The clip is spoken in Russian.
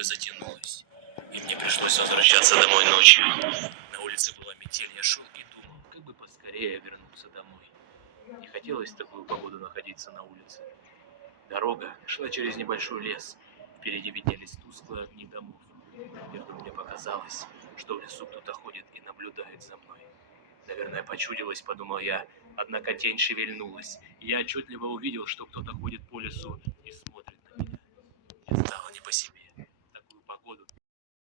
надолго затянулась, и мне пришлось возвращаться домой ночью. На улице была метель, я шел и думал, как бы поскорее вернуться домой. Не хотелось в такую погоду находиться на улице. Дорога шла через небольшой лес. Впереди виднелись тусклые огни домов. И вдруг мне показалось, что в лесу кто-то ходит и наблюдает за мной. Наверное, почудилось, подумал я, однако тень шевельнулась, и я отчетливо увидел, что кто-то ходит по лесу и смотрит.